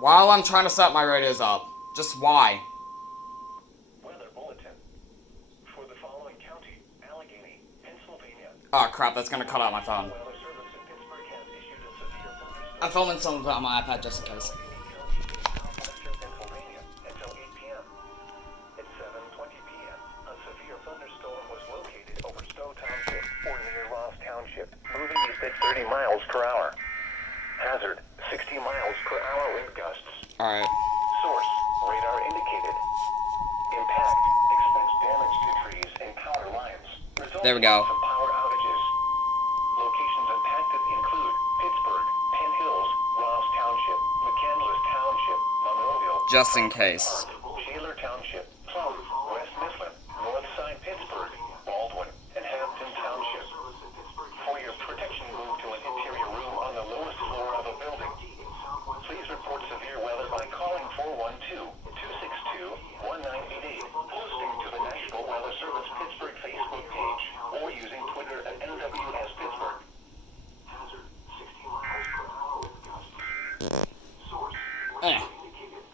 While I'm trying to set my radios up. Just why? Weather bulletin. For the following county, Allegheny, Pennsylvania. Oh crap, that's gonna cut out my phone. Weather Service in Pittsburgh has issued a severe thunderstorm. I'm filming some of it on my iPad just in case. Southwestern Pennsylvania until 8 p.m. At 7:20 p.m., a severe thunderstorm was located over Stowe Township or near Ross Township, moving east at 30 miles per hour. Hazard, 60 miles per hour wind gusts. Alright. Source, radar indicated. Impact, expects damage to trees and power lines. There we go. Resulting in some power outages. Locations impacted include Pittsburgh, Penn Hills, Ross Township, McCandless Township, Monroeville, Just in case. Shaler Township, Plum, West Mifflin, Northside Pittsburgh, Baldwin, and Hampton Township. For your protection, move to an interior room on the lowest floor of a building. Please report severe weather by calling 412-262-1988, posting to the National Weather Service Pittsburgh Facebook page, or using Twitter at NWS Pittsburgh. Hazard, 60 miles per hour wind gusts. Source, indicated.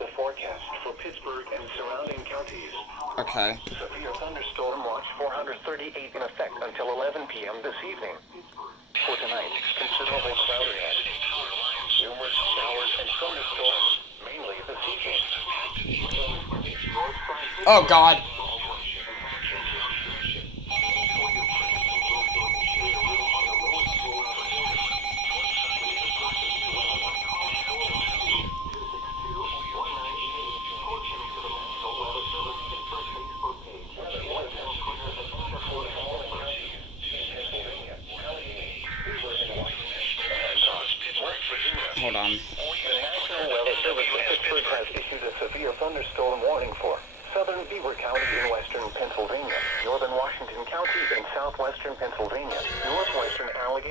The forecast for Pittsburgh and surrounding counties. Okay. Severe thunderstorm watch 438 in effect until 11 p.m. this evening. For tonight, considerable cloudiness. Numerous showers and thunderstorms, mainly this evening. Oh god. Hold on. The National Weather Service of Pittsburgh has issued a severe thunderstorm warning for southern Beaver County in western Pennsylvania, northern Washington County in southwestern Pennsylvania, northwestern Allegheny